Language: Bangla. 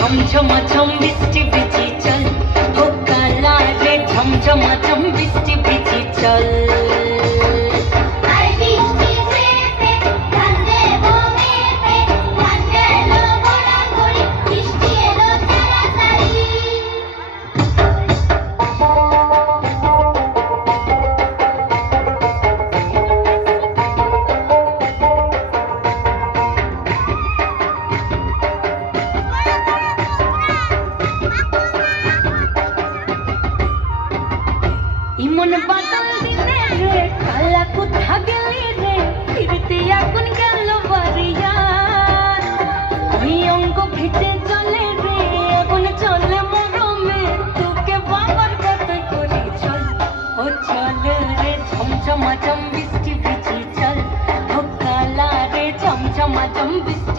झमझमाझम बिस्टी बिजी चल हो काला रे झमझमाझम बिस्टी बिजी चल ইমন বাদল দিনে রে কালা কোথা গেলি রে ফিরতে এখন গেল বাড়িয়ার ওই অঙ্গ ভিজে চলে রে এখন চলে মরমে তোকে বাবার কথা করি চল ও চল রে ঝমঝমাঝম বৃষ্টি ভিজি চল ও কালা রে ঝমঝমাঝম বৃষ্টি